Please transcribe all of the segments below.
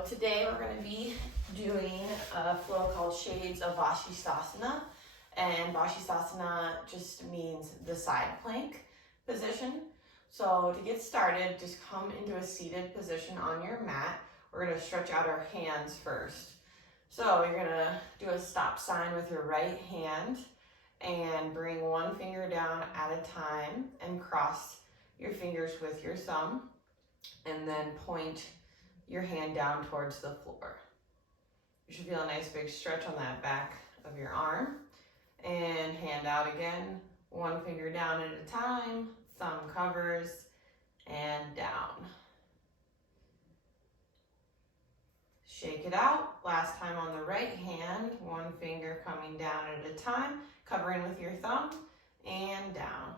So today we're going to be doing a flow called Shades of Vashisthasana. And Vashisthasana just means the side plank position. So to get started, just come into a seated position on your mat. We're going to stretch out our hands first. So you're going to do a stop sign with your right hand and bring one finger down at a time and cross your fingers with your thumb, and then point your hand down towards the floor. You should feel a nice big stretch on that back of your arm. And hand out again, one finger down at a time, thumb covers, and down. Shake it out. Last time on the right hand, one finger coming down at a time, covering with your thumb, and down.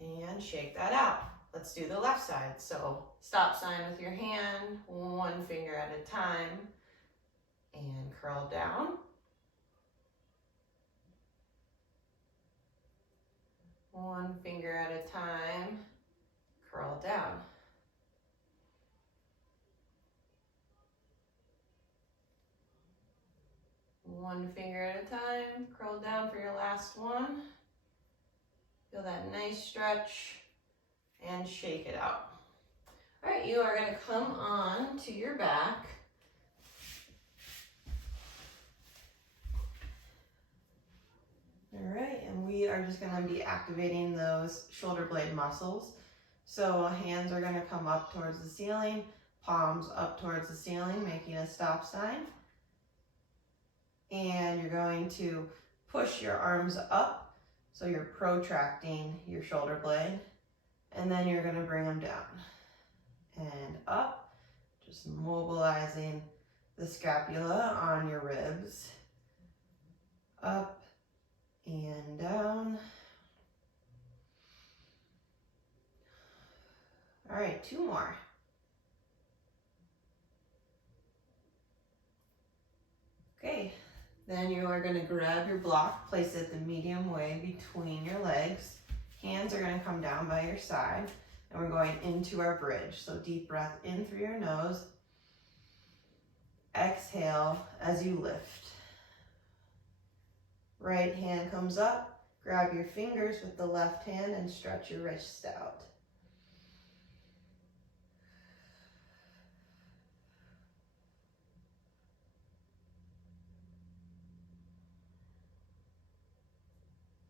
And shake that out. Let's do the left side. So stop sign with your hand, one finger at a time, and curl down. One finger at a time, curl down. One finger at a time, curl down for your last one. Feel that nice stretch and shake it out. All right, you are going to come on to your back. All right, and we are just going to be activating those shoulder blade muscles. So hands are going to come up towards the ceiling, palms up towards the ceiling, making a stop sign. And you're going to push your arms up, so you're protracting your shoulder blade. And then you're going to bring them down and up, just mobilizing the scapula on your ribs. Up and down. All right, two more. Okay, then you are going to grab your block, place it the medium way between your legs. Hands are going to come down by your side, and we're going into our bridge. So deep breath in through your nose. Exhale as you lift. Right hand comes up. Grab your fingers with the left hand and stretch your wrist out.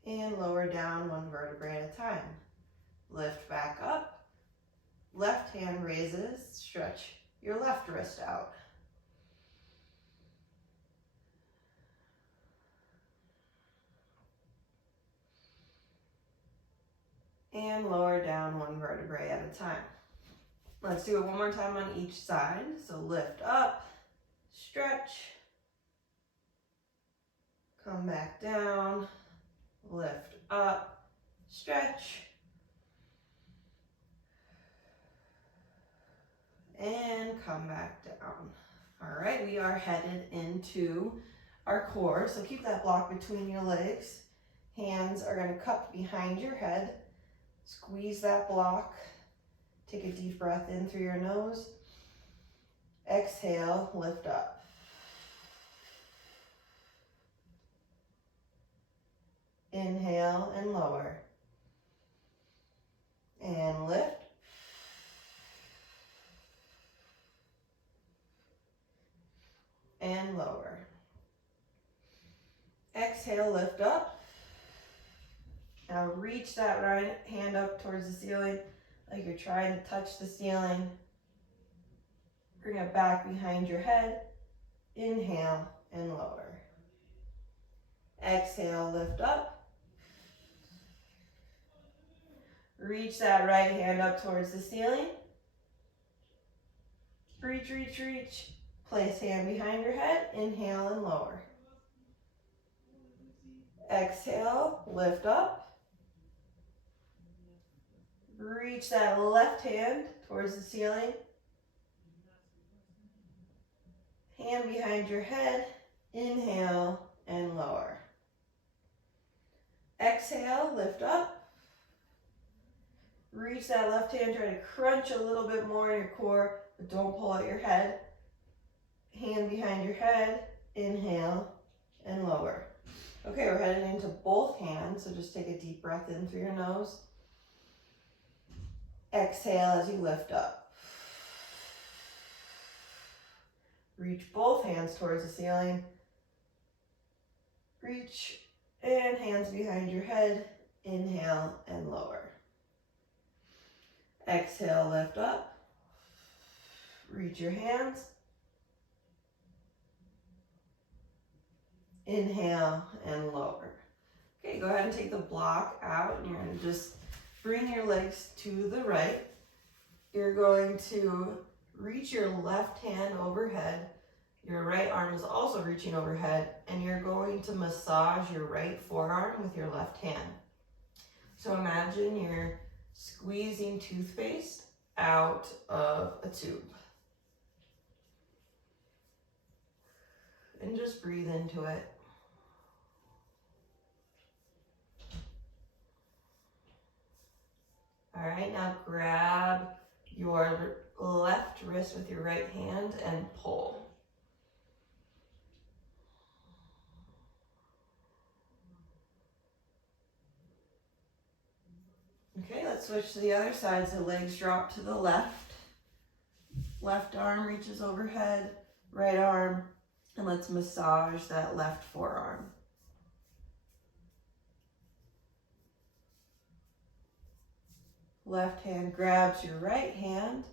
And lower down one vertebrae at a time. Lift back up. Left hand raises, stretch your left wrist out. And lower down one vertebrae at a time. Let's do it one more time on each side. So lift up, stretch, come back down, lift up, stretch, and come back down. All right, we are headed into our core. So keep that block between your legs. Hands are going to cup behind your head. Squeeze that block. Take a deep breath in through your nose. Exhale, lift up. Inhale and lower. And lift. And lower. Exhale, lift up. Now reach that right hand up towards the ceiling like you're trying to touch the ceiling. Bring it back behind your head. Inhale and lower. Exhale, lift up. Reach that right hand up towards the ceiling. Reach, reach, reach. Place hand behind your head. Inhale and lower. Exhale, lift up. Reach that left hand towards the ceiling. Hand behind your head. Inhale and lower. Exhale, lift up. Reach that left hand, try to crunch a little bit more in your core, but don't pull out your head. Hand behind your head, inhale and lower. Okay, we're heading into both hands, so just take a deep breath in through your nose. Exhale as you lift up. Reach both hands towards the ceiling. Reach and hands behind your head, inhale and lower. Exhale, lift up. Reach your hands. Inhale and lower. Okay, go ahead and take the block out and you're going to just bring your legs to the right. You're going to reach your left hand overhead. Your right arm is also reaching overhead and you're going to massage your right forearm with your left hand. So imagine you're squeezing toothpaste out of a tube. And just breathe into it. All right, now grab your left wrist with your right hand and pull. Okay, let's switch to the other side. So legs drop to the left. Left arm reaches overhead, right arm, and let's massage that left forearm. Left hand grabs your right hand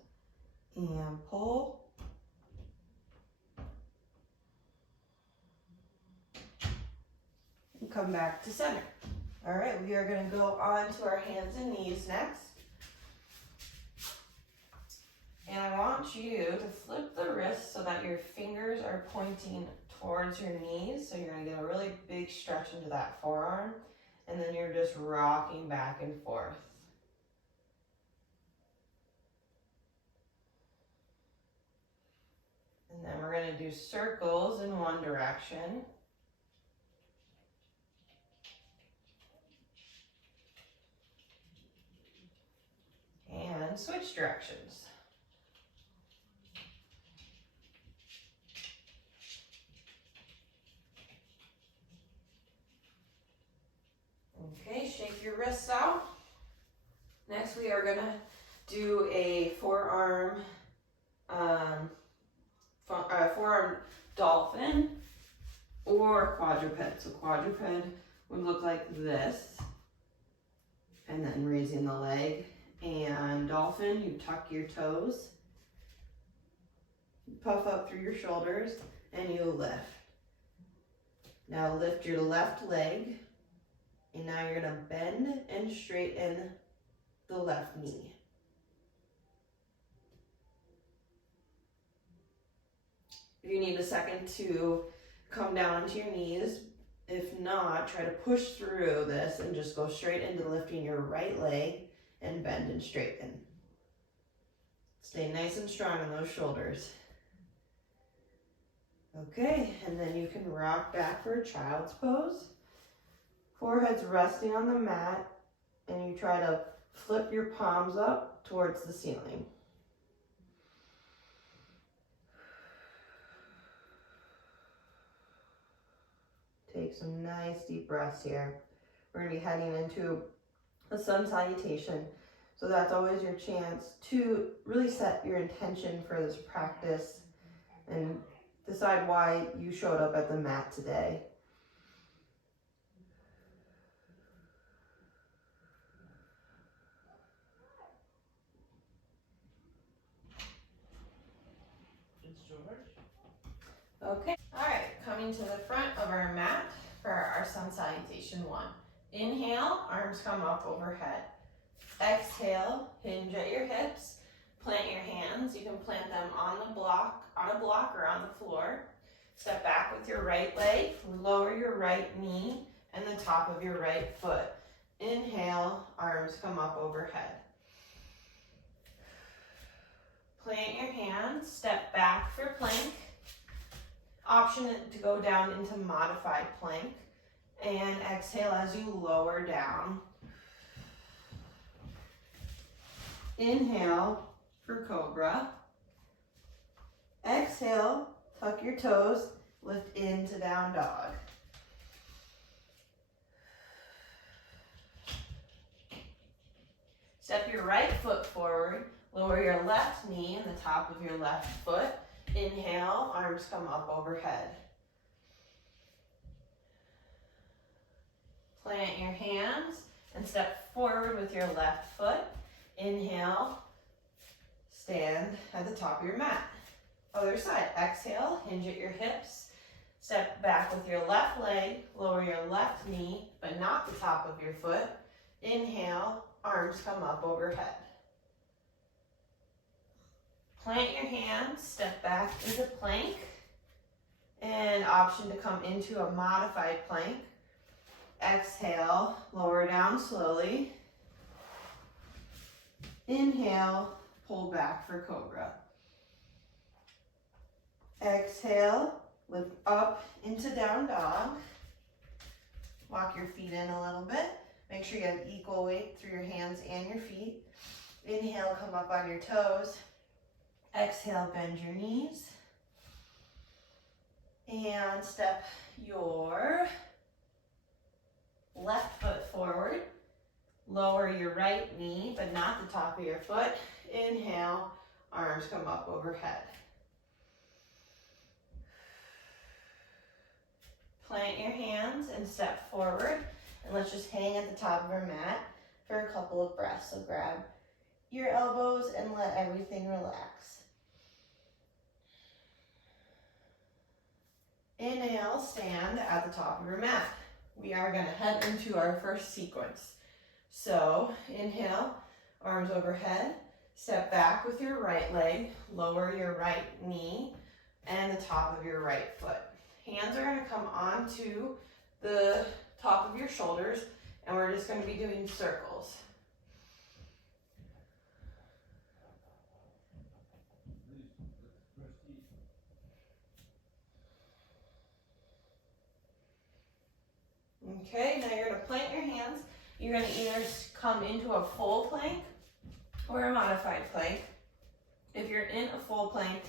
and pull. And come back to center. All right, we are going to go on to our hands and knees next. And I want you to flip the wrists so that your fingers are pointing towards your knees. So you're going to get a really big stretch into that forearm. And then you're just rocking back and forth. And then we're going to do circles in one direction. And switch directions. Okay, shake your wrists out. Next we are going to do a forearm dolphin or quadruped. So quadruped would look like this, and then raising the leg. And dolphin, you tuck your toes, puff up through your shoulders, and you lift. Now lift your left leg, and now you're going to bend and straighten the left knee. If you need a second to come down onto your knees, if not, try to push through this and just go straight into lifting your right leg and bend and straighten. Stay nice and strong in those shoulders. Okay, and then you can rock back for a child's pose. Forehead's resting on the mat, and you try to flip your palms up towards the ceiling. Take some nice deep breaths here. We're going to be heading into a sun salutation. So that's always your chance to really set your intention for this practice and decide why you showed up at the mat today. Okay, all right, coming to the front of our mat for our sun salutation 1. Inhale, arms come up overhead. Exhale, hinge at your hips, plant your hands. You can plant them on a block or on the floor. Step back with your right leg, lower your right knee and the top of your right foot. Inhale, arms come up overhead. Plant your hands, step back for plank. Option to go down into modified plank. And exhale as you lower down. Inhale for cobra. Exhale, tuck your toes, lift into down dog. Step your right foot forward, lower your left knee and the top of your left foot. Inhale, arms come up overhead. Plant your hands and step forward with your left foot. Inhale, stand at the top of your mat. Other side, exhale, hinge at your hips. Step back with your left leg, lower your left knee, but not the top of your foot. Inhale, arms come up overhead. Plant your hands, step back into plank, and option to come into a modified plank. Exhale, lower down slowly. Inhale, pull back for cobra. Exhale, lift up into down dog. Walk your feet in a little bit. Make sure you have equal weight through your hands and your feet. Inhale, come up on your toes. Exhale, bend your knees. And step your left foot forward. Lower your right knee, but not the top of your foot. Inhale, arms come up overhead. Plant your hands and step forward. And let's just hang at the top of our mat for a couple of breaths. So grab your elbows and let everything relax. Inhale, stand at the top of your mat. We are going to head into our first sequence. So inhale, arms overhead, step back with your right leg, lower your right knee and the top of your right foot. Hands are going to come onto the top of your shoulders, and we're just going to be doing circles. Okay, now you're going to plant your hands. You're going to either come into a full plank or a modified plank. If you're in a full plank,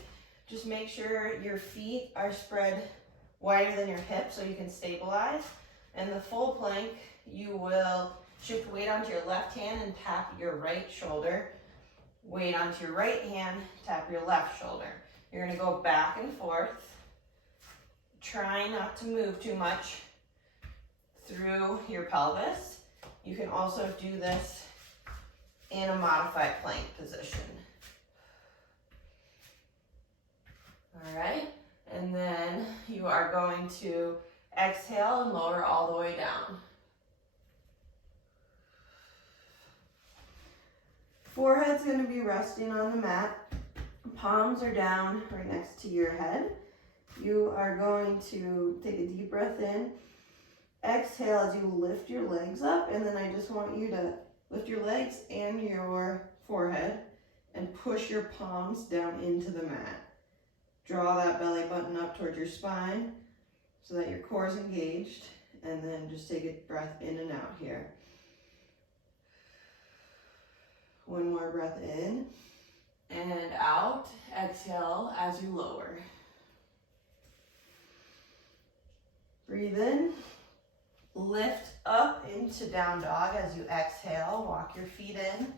just make sure your feet are spread wider than your hips so you can stabilize. And the full plank, you will shift weight onto your left hand and tap your right shoulder. Weight onto your right hand, tap your left shoulder. You're going to go back and forth. Try not to move too much through your pelvis. You can also do this in a modified plank position. All right, and then you are going to exhale and lower all the way down. Forehead's going to be resting on the mat. Palms are down right next to your head. You are going to take a deep breath in. Exhale as you lift your legs up, and then I just want you to lift your legs and your forehead and push your palms down into the mat. Draw that belly button up towards your spine so that your core is engaged, and then just take a breath in and out here. One more breath in and out. Exhale as you lower. Breathe in. Lift up into down dog as you exhale. Walk your feet in.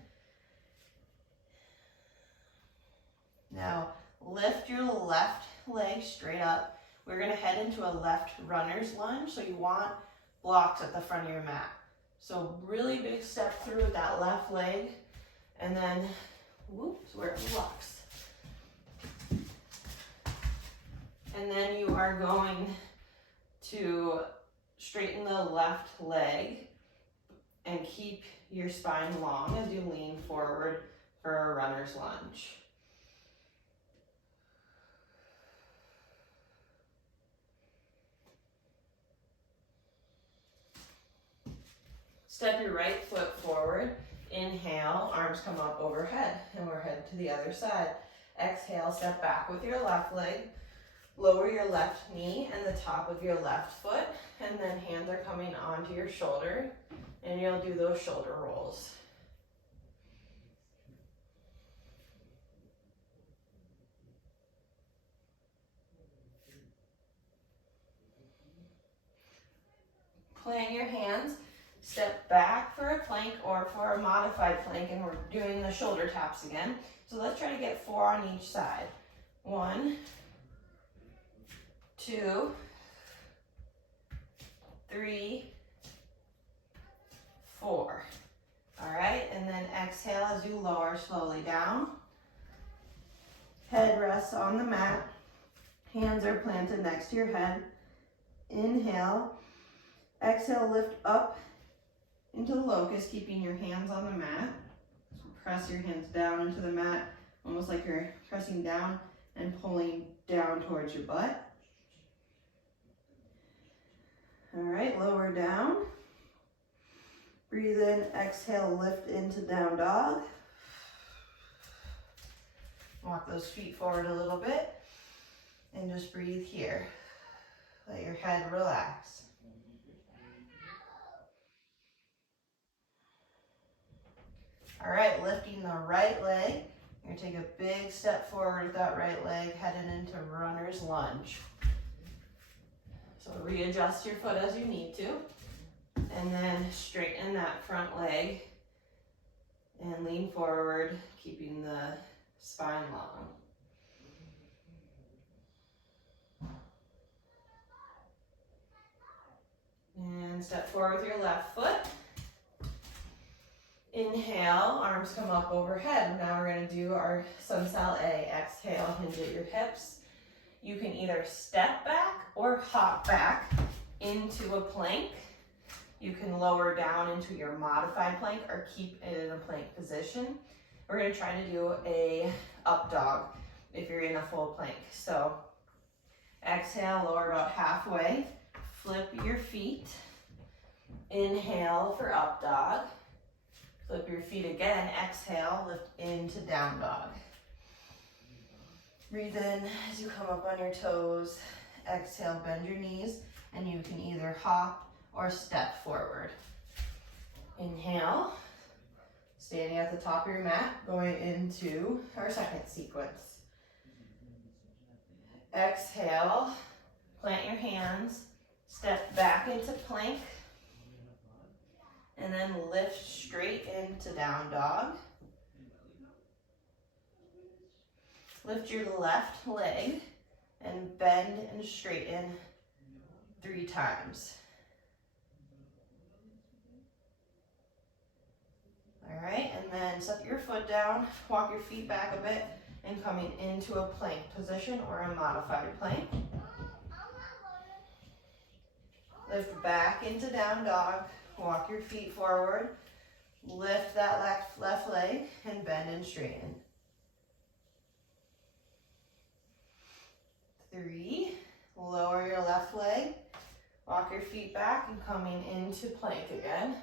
Now lift your left leg straight up. We're going to head into a left runner's lunge. So you want blocks at the front of your mat. So really big step through with that left leg. And then, whoops, where it blocks. And then you are going to straighten the left leg and keep your spine long as you lean forward for a runner's lunge. Step your right foot forward. Inhale, arms come up overhead, and we're headed to the other side. Exhale, step back with your left leg. Lower your left knee and the top of your left foot, and then hands are coming onto your shoulder, and you'll do those shoulder rolls. plant your hands, step back for a plank or for a modified plank, and we're doing the shoulder taps again. So let's try to get 4 on each side. 1, 2, 3, 4. All right, and then exhale as you lower slowly down. Head rests on the mat. Hands are planted next to your head. Inhale. Exhale, lift up into the locust, keeping your hands on the mat. So press your hands down into the mat, almost like you're pressing down and pulling down towards your butt. All right, lower down. Breathe in, exhale, lift into down dog. Walk those feet forward a little bit and just breathe here. Let your head relax. All right, lifting the right leg. You're gonna take a big step forward with that right leg, heading into runner's lunge. So readjust your foot as you need to, and then straighten that front leg and lean forward, keeping the spine long. And step forward with your left foot. Inhale, arms come up overhead. Now we're going to do our Sun-Style A. Exhale, hinge at your hips. You can either step back or hop back into a plank. You can lower down into your modified plank or keep it in a plank position. We're going to try to do a up dog if you're in a full plank. So exhale, lower about halfway. Flip your feet. Inhale for up dog. Flip your feet again. Exhale, lift into down dog. Breathe in as you come up on your toes. Exhale, bend your knees, and you can either hop or step forward. Inhale, standing at the top of your mat, going into our second sequence. Exhale, plant your hands, step back into plank, and then lift straight into down dog. Lift your left leg and bend and straighten 3 times. All right, and then set your foot down, walk your feet back a bit, and coming into a plank position or a modified plank. Lift back into down dog, walk your feet forward, lift that left leg, and bend and straighten. 3, lower your left leg, walk your feet back and coming into plank again.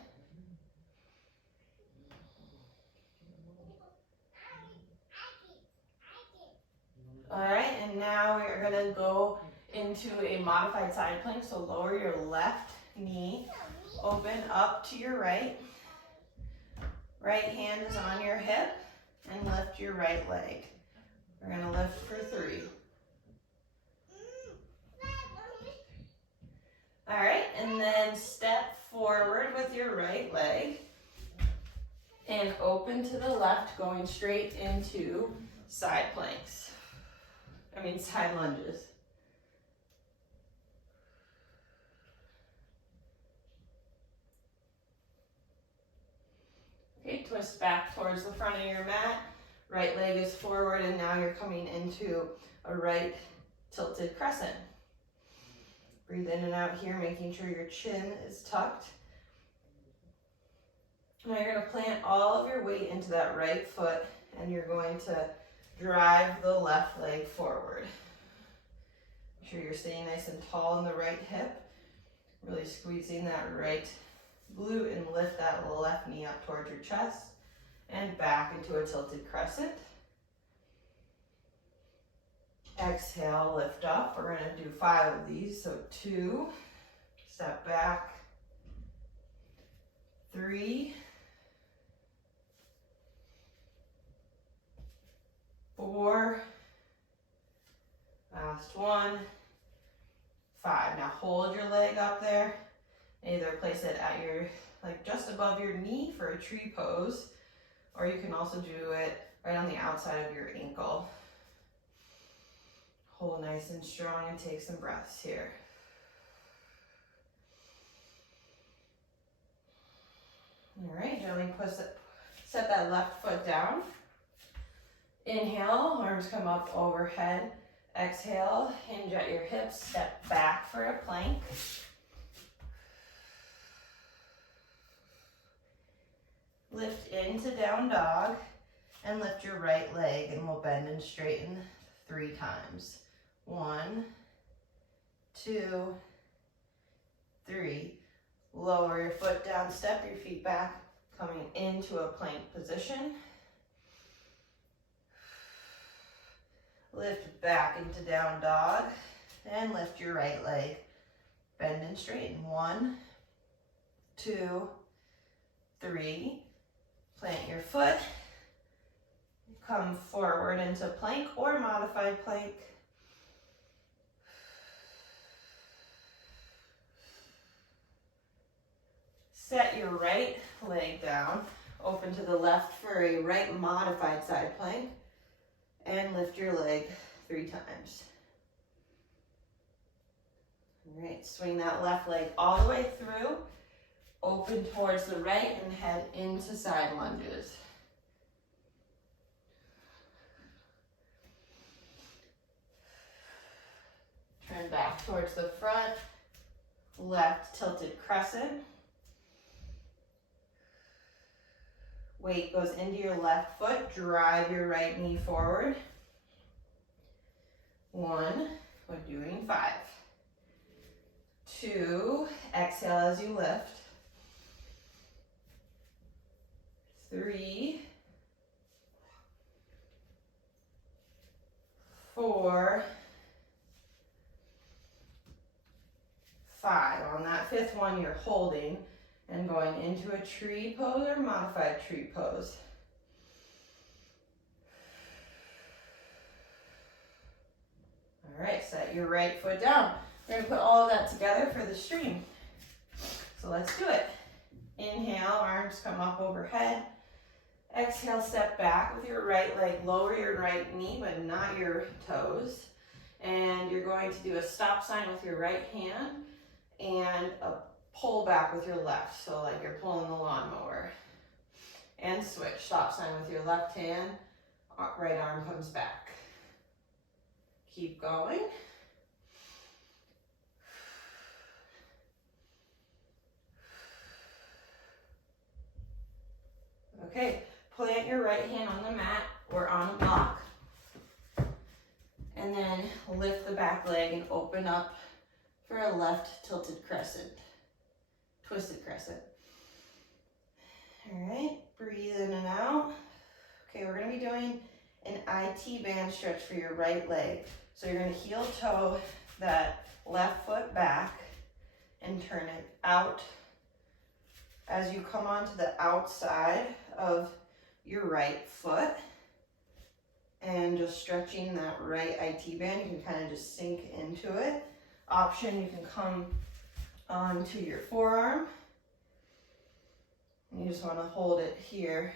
All right, and now we are gonna go into a modified side plank. So lower your left knee, open up to your right. Right hand is on your hip and lift your right leg. We're gonna lift for 3. All right, and then step forward with your right leg and open to the left, going straight into side planks. Side lunges. Okay, twist back towards the front of your mat. Right leg is forward, and now you're coming into a right tilted crescent. Breathe in and out here, making sure your chin is tucked. Now you're going to plant all of your weight into that right foot, and you're going to drive the left leg forward. Make sure you're staying nice and tall in the right hip. Really squeezing that right glute and lift that left knee up towards your chest and back into a tilted crescent. Exhale, lift up. We're going to do 5 of these. So 2, step back. 3, 4, last one, 5. Now hold your leg up there Either place it at your, like just above your knee for a tree pose, or you can also do it right on the outside of your ankle. Hold nice and strong and take some breaths here. All right, gently set that left foot down. Inhale, arms come up overhead. Exhale, hinge at your hips, step back for a plank. Lift into down dog and lift your right leg, and we'll bend and straighten 3 times. 1, 2, 3. Lower your foot down, step your feet back, coming into a plank position. Lift back into down dog and lift your right leg. Bend and straighten. 1, 2, 3. Plant your foot. Come forward into plank or modified plank. Set your right leg down. Open to the left for a right modified side plank. And lift your leg 3 times. All right, swing that left leg all the way through. Open towards the right and head into side lunges. Turn back towards the front. Left tilted crescent. Weight goes into your left foot. Drive your right knee forward. 1, we're doing 5. 2, exhale as you lift. 3, 4, 5. On that 5th one, you're holding and going into a tree pose or modified tree pose. All right, set your right foot down. We're gonna put all of that together for the stream. So let's do it. Inhale, arms come up overhead. Exhale, step back with your right leg. Lower your right knee, but not your toes. And you're going to do a stop sign with your right hand and a pull back with your left. So like you're pulling the lawnmower. And switch, stop sign with your left hand. Right arm comes back. Keep going. Okay, plant your right hand on the mat or on a block. And then lift the back leg and open up for a left tilted crescent, twisted crescent. All right, breathe in and out. Okay, we're gonna be doing an IT band stretch for your right leg. So you're gonna heel toe that left foot back and turn it out as you come onto the outside of your right foot and just stretching that right IT band. You can kind of just sink into it. Option, you can come onto your forearm. And you just want to hold it here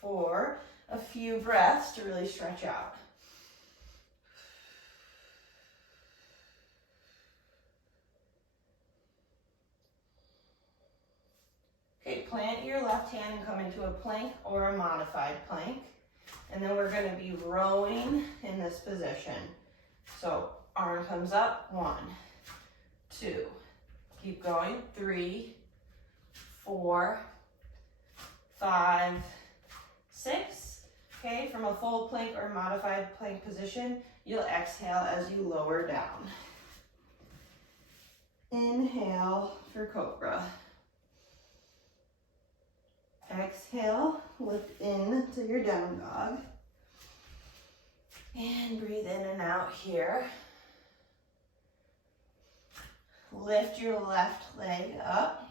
for a few breaths to really stretch out. Okay, plant your left hand and come into a plank or a modified plank. And then we're going to be rowing in this position. So arm comes up, 1, 2. Keep going, 3, 4, 5, 6. Okay, from a full plank or modified plank position, you'll exhale as you lower down. Inhale for cobra. Exhale, lift in to your down dog. And breathe in and out here. Lift your left leg up.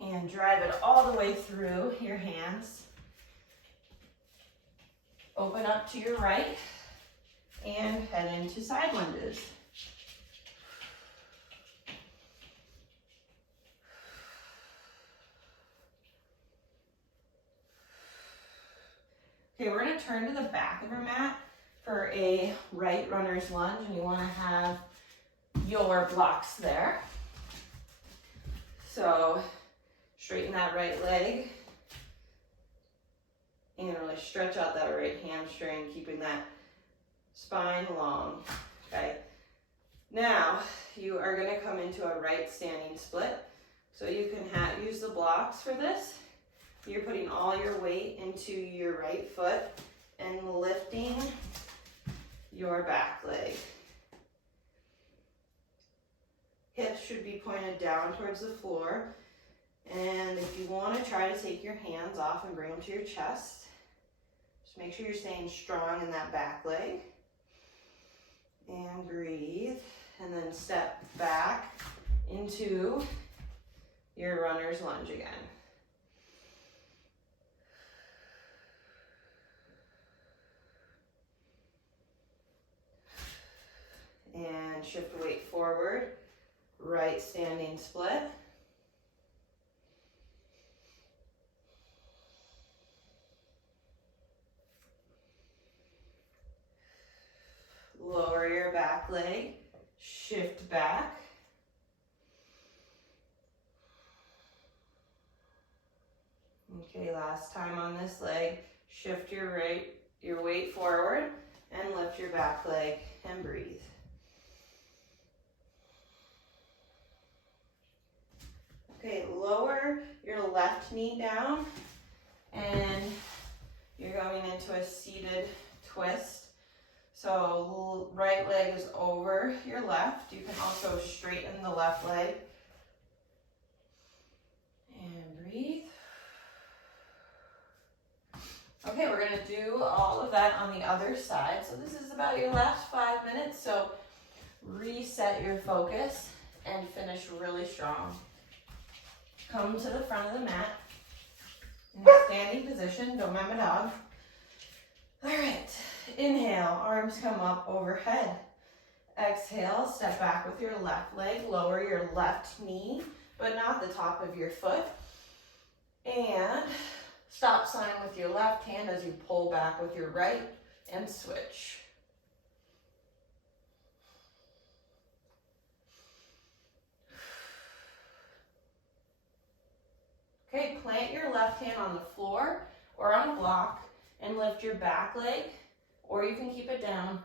And drive it all the way through your hands. Open up to your right. And head into side lunges. turn to the back of your mat for a right runner's lunge, and you want to have your blocks there. So straighten that right leg and really stretch out that right hamstring, keeping that spine long, okay? Now, you are gonna come into a right standing split. So you can use the blocks for this. You're putting all your weight into your right foot and lifting your back leg. Hips should be pointed down towards the floor. And if you want to try to take your hands off and bring them to your chest, just make sure you're staying strong in that back leg. And breathe. And then step back into your runner's lunge again. And shift weight forward, right standing split. Lower your back leg, shift back. Okay, last time on this leg, shift your weight forward and lift your back leg and breathe. Okay, lower your left knee down and you're going into a seated twist. So right leg is over your left. You can also straighten the left leg. And breathe. Okay, we're gonna do all of that on the other side. So this is about your last 5 minutes. So reset your focus and finish really strong. Come to the front of the mat in a standing position. Don't mind my dog. All right, inhale, arms come up overhead. Exhale, step back with your left leg, lower your left knee, but not the top of your foot. And stop sign with your left hand as you pull back with your right and switch. Okay, plant your left hand on the floor or on a block and lift your back leg, or you can keep it down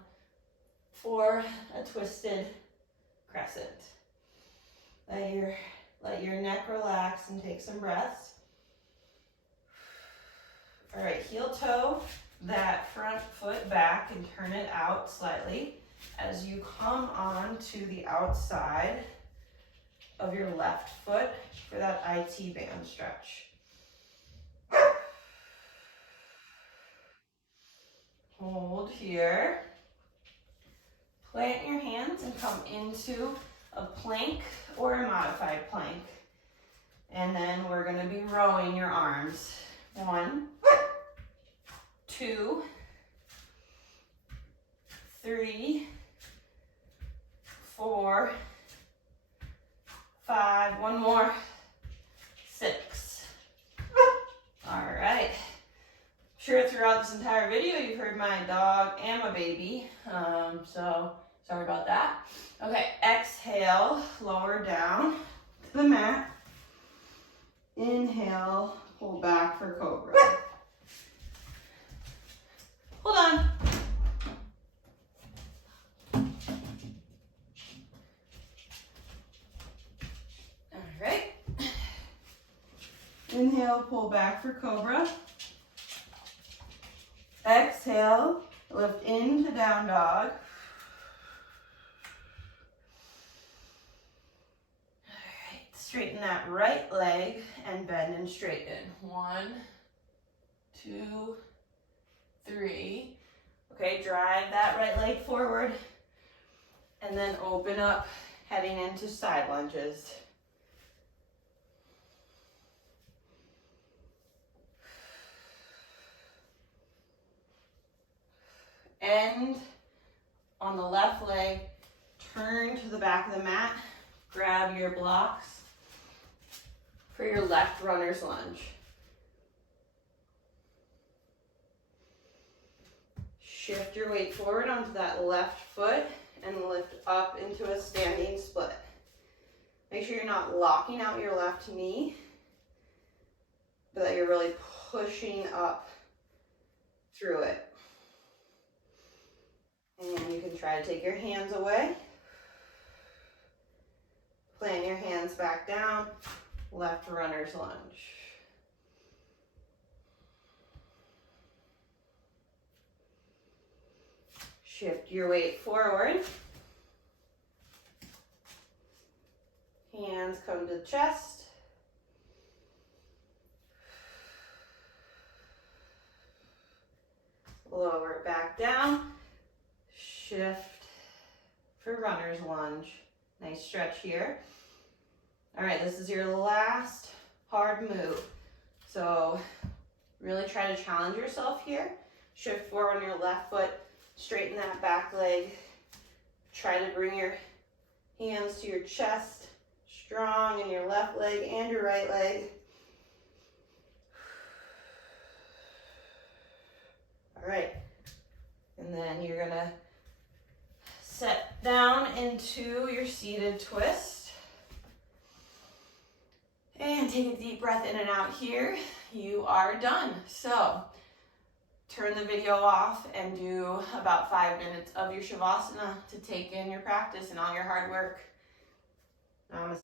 for a twisted crescent. Let your neck relax and take some breaths. All right, heel toe that front foot back and turn it out slightly as you come on to the outside of your left foot for that IT band stretch. Hold here. Plant your hands and come into a plank or a modified plank. And then we're gonna be rowing your arms. 1, 2, 3, 4, 5, one more, 6. All right. Sure, throughout this entire video, you've heard my dog and my baby. So sorry about that. Okay, exhale, lower down to the mat. Inhale, pull back for cobra. Hold on. All right. Inhale, pull back for cobra. Exhale, lift into down dog. All right, straighten that right leg and bend and straighten. 1, 2, 3. Okay, drive that right leg forward and then open up, heading into side lunges. End on the left leg, turn to the back of the mat, grab your blocks for your left runner's lunge. Shift your weight forward onto that left foot and lift up into a standing split. Make sure you're not locking out your left knee, but that you're really pushing up through it. And you can try to take your hands away. Plant your hands back down, left runner's lunge. Shift your weight forward. Hands come to the chest. Lower it back down. Shift for runner's lunge. Nice stretch here. All right, this is your last hard move. So really try to challenge yourself here. Shift forward on your left foot. Straighten that back leg. Try to bring your hands to your chest. Strong in your left leg and your right leg. All right. And then you're gonna set down into your seated twist. And take a deep breath in and out here. You are done. So turn the video off and do about 5 minutes of your Shavasana to take in your practice and all your hard work. Namaste.